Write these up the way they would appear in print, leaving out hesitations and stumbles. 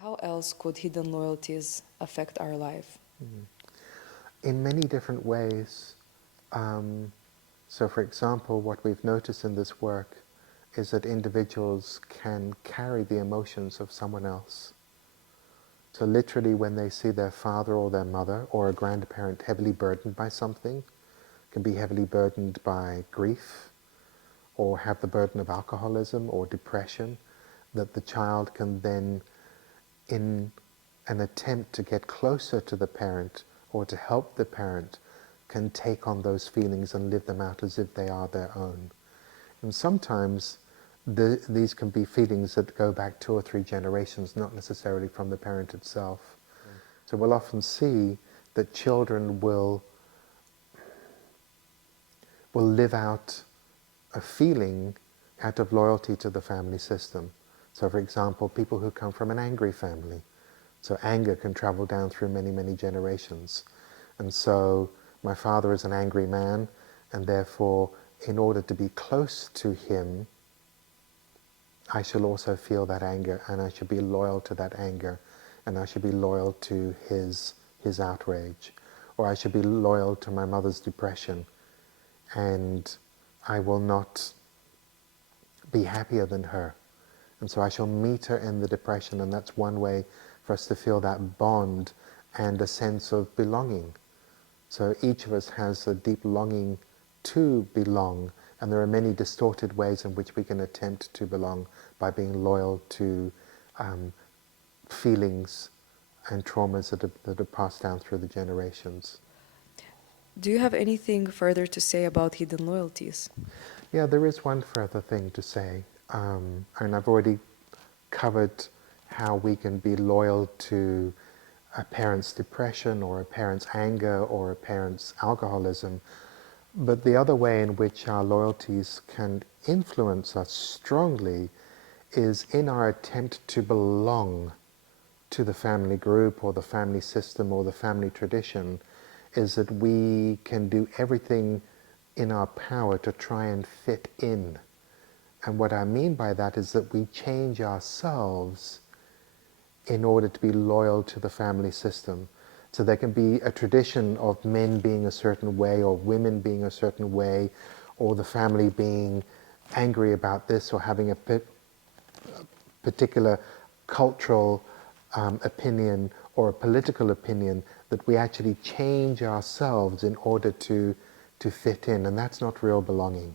How else could hidden loyalties affect our life? In many different ways. So for example, what we've noticed in this work is that individuals can carry the emotions of someone else. So literally when they see their father or their mother or a grandparent heavily burdened by something, can be heavily burdened by grief or have the burden of alcoholism or depression, that the child can then, in an attempt to get closer to the parent or to help the parent, can take on those feelings and live them out as if they are their own. And sometimes these can be feelings that go back 2 or 3 generations, not necessarily from the parent itself. So we'll often see that children will live out a feeling out of loyalty to the family system. So for example, people who come from an angry family. So anger can travel down through many, many generations. And so my father is an angry man, and therefore, in order to be close to him, I shall also feel that anger, and I should be loyal to that anger, and I should be loyal to his outrage. Or I should be loyal to my mother's depression, and I will not be happier than her. And so I shall meet her in the depression, and that's one way for us to feel that bond and a sense of belonging. So each of us has a deep longing to belong, and there are many distorted ways in which we can attempt to belong by being loyal to feelings and traumas that are passed down through the generations. Do you have anything further to say about hidden loyalties? Yeah, there is one further thing to say, and I've already covered how we can be loyal to a parent's depression or a parent's anger or a parent's alcoholism. But the other way in which our loyalties can influence us strongly is in our attempt to belong to the family group or the family system or the family tradition, is that we can do everything in our power to try and fit in. And what I mean by that is that we change ourselves in order to be loyal to the family system. So there can be a tradition of men being a certain way or women being a certain way, or the family being angry about this or having a particular cultural opinion or a political opinion, that we actually change ourselves in order to fit in, and that's not real belonging.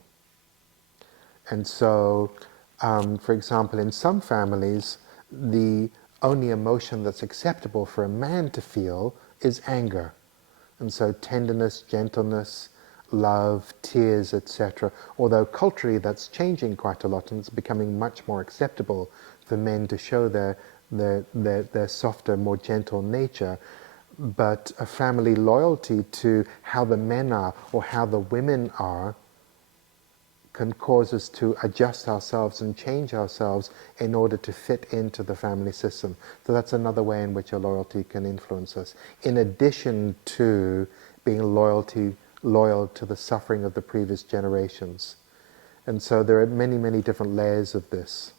And so, for example, in some families, the only emotion that's acceptable for a man to feel is anger. And so tenderness, gentleness, love, tears, etc. Although culturally that's changing quite a lot, and it's becoming much more acceptable for men to show their softer, more gentle nature. But a family loyalty to how the men are or how the women are can cause us to adjust ourselves and change ourselves in order to fit into the family system. So that's another way in which a loyalty can influence us, in addition to being loyal to the suffering of the previous generations. And so there are many, many different layers of this.